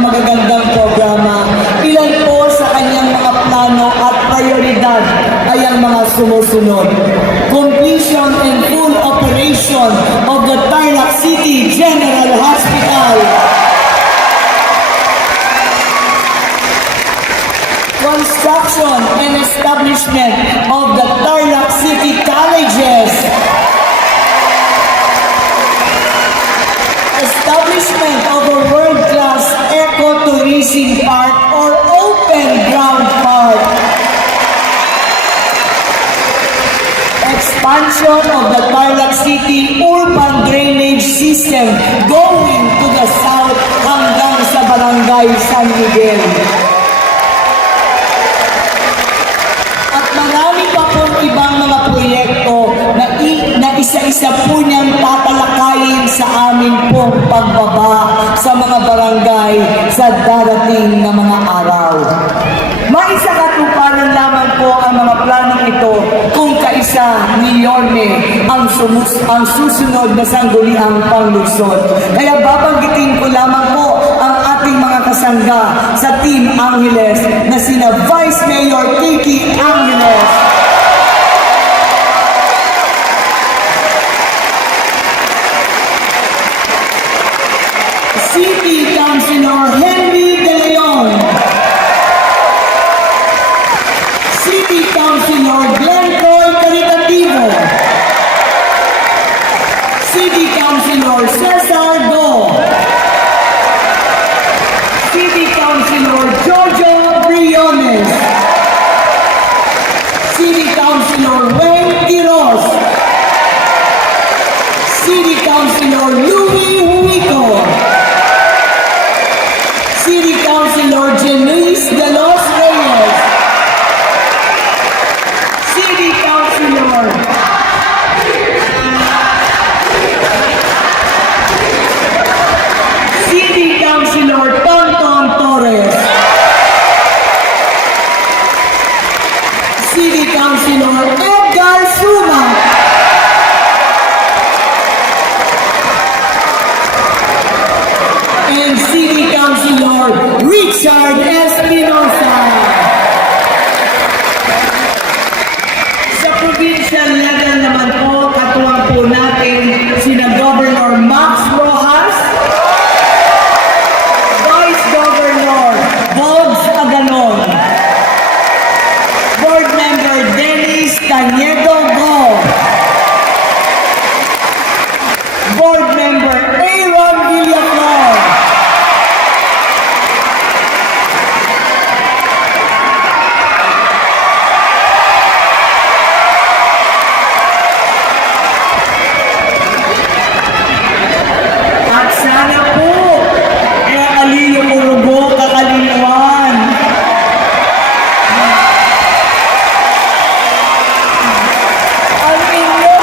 magagandang programa. Ilan po sa kanyang mga plano at prioridad ay ang mga sumusunod. Completion and full operation of the Tarlac City General Hospital. Construction and establishment of the Tarlac City Colleges. Establishment of a world-class ecotourism park or open ground park. Expansion of the Tarlac City urban drainage system going to the south hanggang sa Barangay San Miguel. At marami pa pong ibang mga proyekto na isa-isa po niyang tatalakayin sa amin pong pagbaba sa mga barangay sa darating na mga araw. Maisakatuparan lamang po ang mga planong ito kung kaisa ni Yorme ang susunod na sangguniang panglungsod. Kaya babanggitin ko lamang po ang ating mga kasangga sa Team Angeles na sina Vice Mayor Kiki Angeles, City Councilor Henry De Leon, City Councilor Glenn Troy Caritativo, City Councilor Cesar Go, City Councilor Jojo Briones, City Councilor Wayne Quiroz, City Councilor Louie Huico, City Councilor Janice De Los Reyes, City Councilor Tonton Torres, City Councilor Edgar Suma, and City Councilor Richard Espinosa. Sa provincial level naman po, katuwang po natin sina Governor Max Rojas, Vice Governor Bogs Aganon, Board Member Dennis Cañedo Go, Board Member Aaron Villaflor, at sana po aliyo urugo kakalinawan. Ang inyo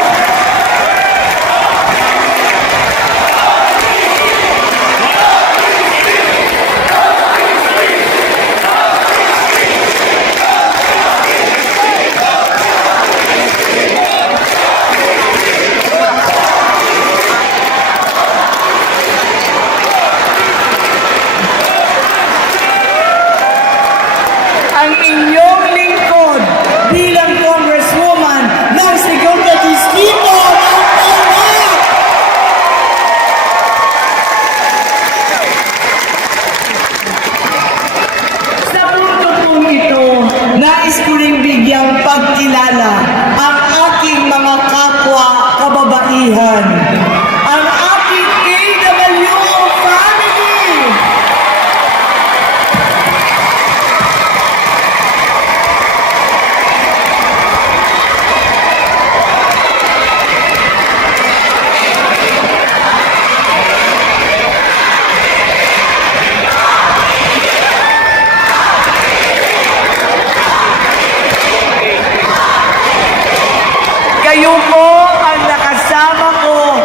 ang inyong lingkod bilang Congresswoman ng Segunda Distrito ng Tarlac. Sa punto pong ito, nais ko rin bigyang pagkilala ang aking mga kapwa kababaihan, ang aking KWO family. Kayo po ang nakasama ko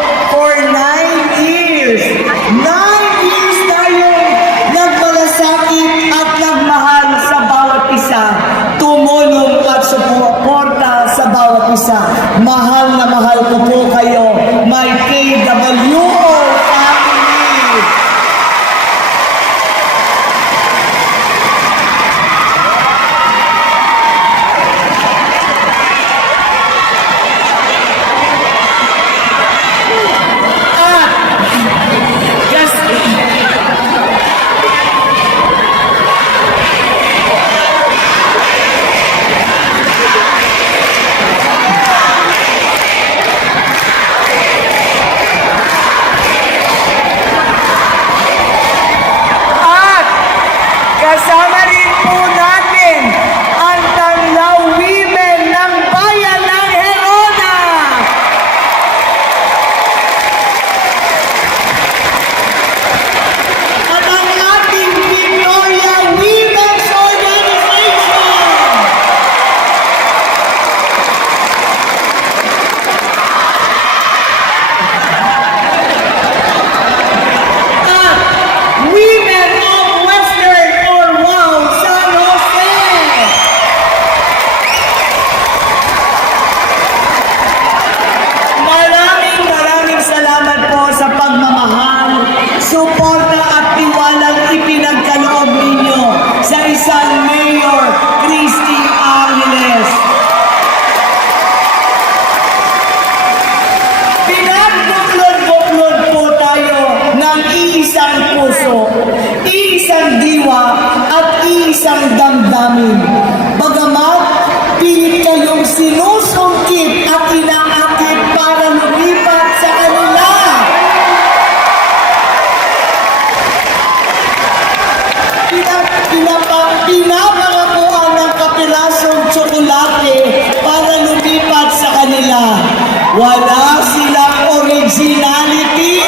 Kasama rin po natin ang Tanlaw Women ng Bayan ng Herona. At ang ating Victoria Women's Organization. At Women of Western or WOW San Jose. Maraming salamat po sa pagmamahal, suporta at tiwalang ipinagkaloob ninyo sa isang Mayor Christy Angeles. Pinagbuklod-buklod po tayo ng iisang puso, iisang diwa at iisang damdamin. Bagamat pilit kayong sinusungkit at inaakit para lumipat sa kanila. Pinapangakuan ng kapirasong tsokolate para lumipat sa kanila. Wala silang originality.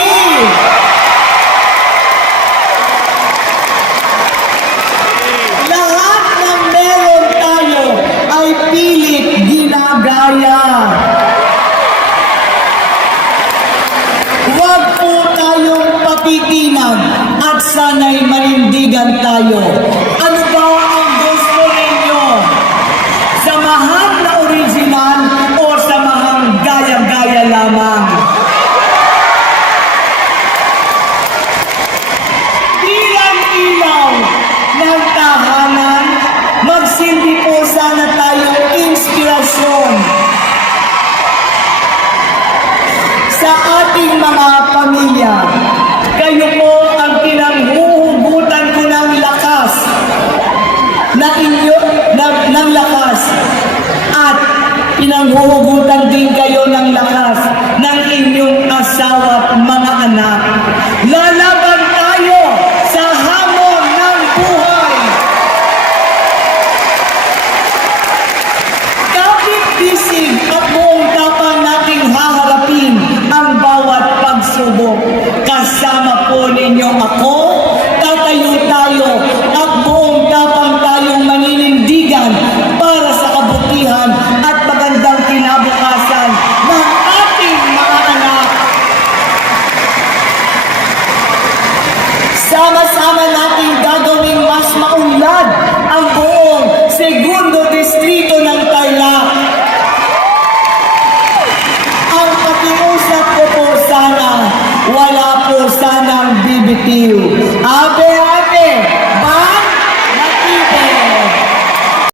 Lahat ng meron tayo ay pilit ginagaya. Huwag po tayong patitinag at sana'y manindigan tayo. Ano ba ang gusto ninyo? Samahan na original o samahang gaya-gaya lamang? Bilang ilaw ng tahanan, magsilbi po sana tayong inspirasyon sa ating mga pamilya. Kayo po ang pinanghuhugutan ko ng lakas ng lakas at pinanghuhugutan din kayo ng lakas ng inyong asawa at mga anak. Lalaban tayo sa hamon ng buhay. Kapit-bisig at buong tapang nating haharapin ang bawat pagsubok. Kasama po ninyo ako, tatayo tayo at buong tapang tayong maninindigan para sa kabutihan at magandang kinabukasan ng ating mga anak. Sama-sama natin gagawing mas maunlad ang buong segundo distrito ng Tarlac. Ang pakiusap ko po sana, wala po sanang bibitiw. Abe